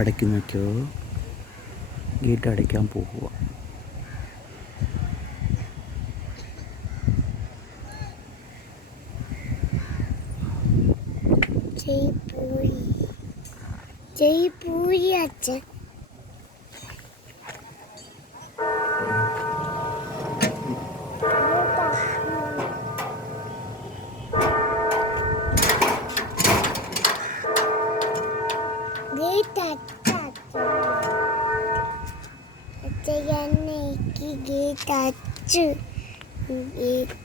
അടയ്ക്കുന്ന നോക്കിയോ, ഗേറ്റ് അടയ്ക്കാൻ പോകുക. ജയ്പൂരി അച്ഛൻ ഗേറ്റ് അച്ചു ഗേറ്റ്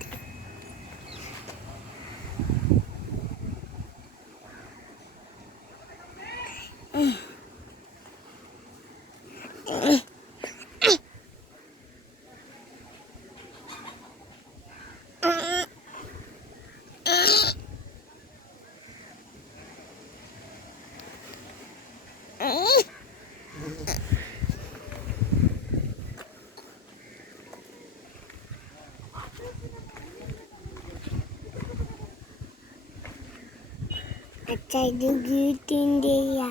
അച്ഛാ ഇത് ഗേറ്റിൻ്റെയാ.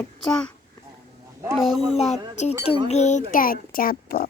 അച്ഛാ ബെല്ലടിച്ചിട്ട് ഗേറ്റ് അച്ചപ്പോ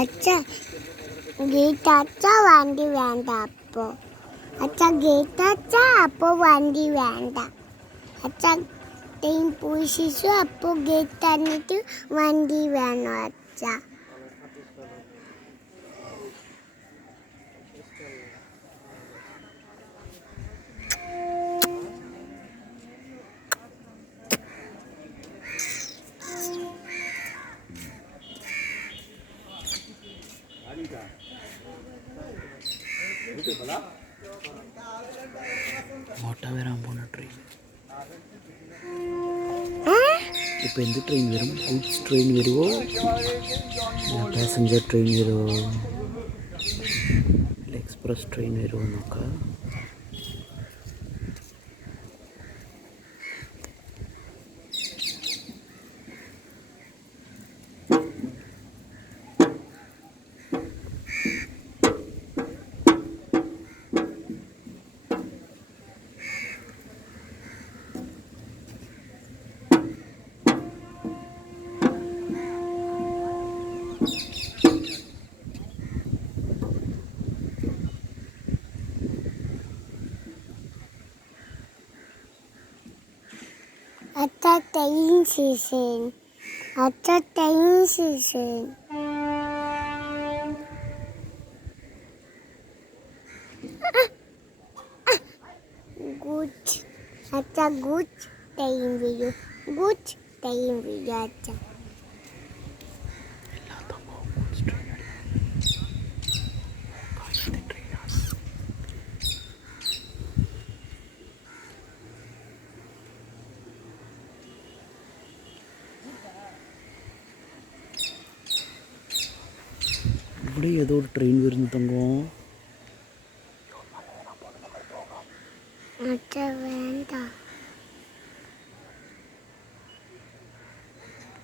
അച്ഛാ ഗേറ്റ് അച്ഛാ വണ്ടി വേണ്ട. അപ്പോ അച്ഛാ ഗേറ്റ് അച്ഛാ അപ്പോ വണ്ടി വേണ്ട. അച്ഛാ ടൈം പോയി ശിശു അപ്പോ ഗേറ്റ് തന്നിട്ട് വണ്ടി വേണോ അച്ഛാ? ഓട്ട വരാൻ പോണ ട്രെയിൻ. ഇപ്പം എന്ത് ട്രെയിൻ വരും? ഗുഡ്സ് ട്രെയിൻ വരുമോ, പാസഞ്ചർ ട്രെയിൻ വരുമോ, എക്സ്പ്രസ് ട്രെയിൻ വരുമോ നോക്കാം. അച്ഛാ ട്രെയിൻ സീസൺ. അച്ഛാ ട്രെയിൻ സീസൺ. ഗുഡ് അച്ഛാ ഗുഡ് ട്രെയിൻ വരും. ഗുഡ് ട്രെയിൻ വരും അച്ഛാ. ഇവിടെ ഏതോ ഒരു ട്രെയിൻ വരുന്നു തങ്കോ. അച്ഛാ വേണ്ട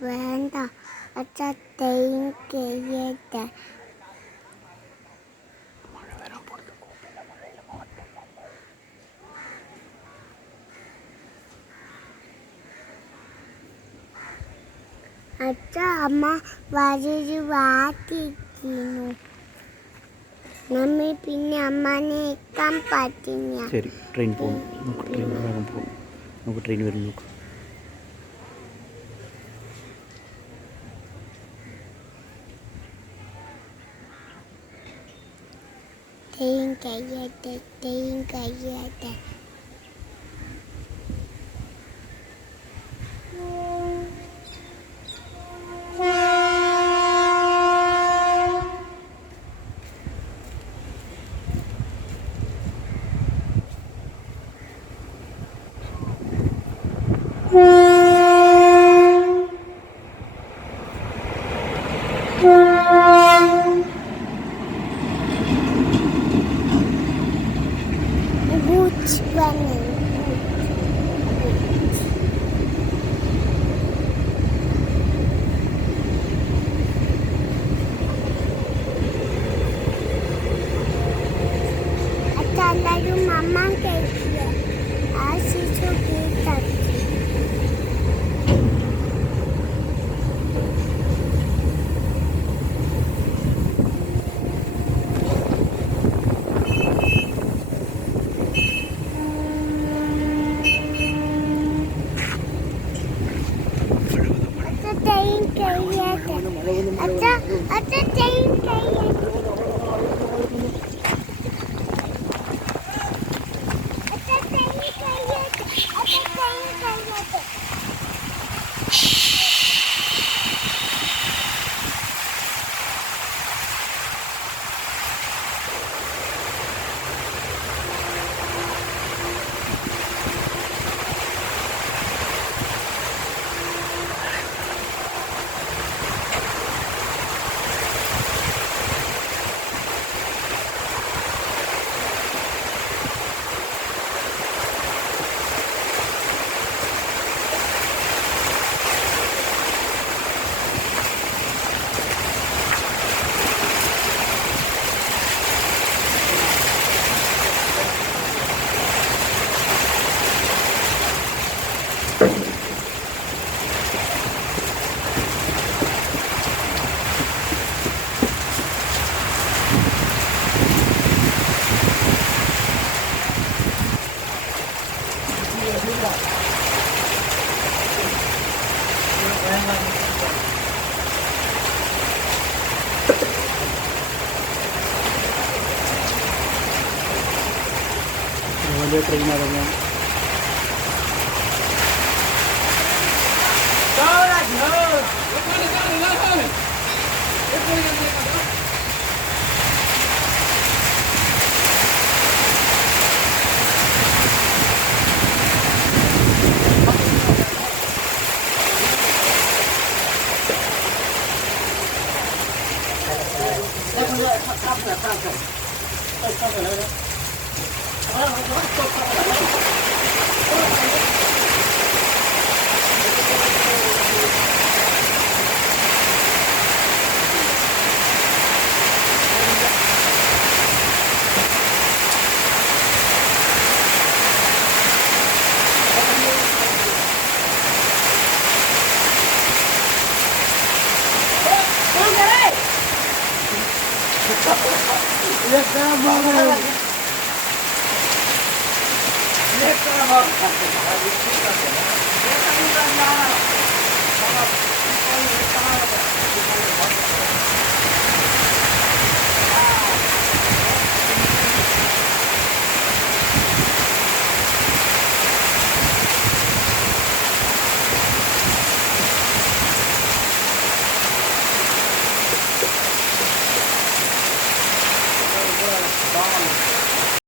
വേണ്ട അച്ഛാ ട്രെയിൻ കയറിയിട്ട് അച്ഛാ അമ്മ വരൊരു വാക്കിക്കുന്നു. നമ്മ പിന്നെ അമ്മനെ എത്താൻ പറ്റില്ല. ശരി, ട്രെയിൻ പോകും. നമുക്ക് ട്രെയിൻ വേഗം പോകും. നമുക്ക് ട്രെയിൻ വരും നോക്കാം. തെയ്യട്ടെ തെയ്യം കഴിയട്ടെ. Good running. Atalları mamam geliyor. Ağzı çok iyi tatlı. വലിയ ട്രെയിനാണ്.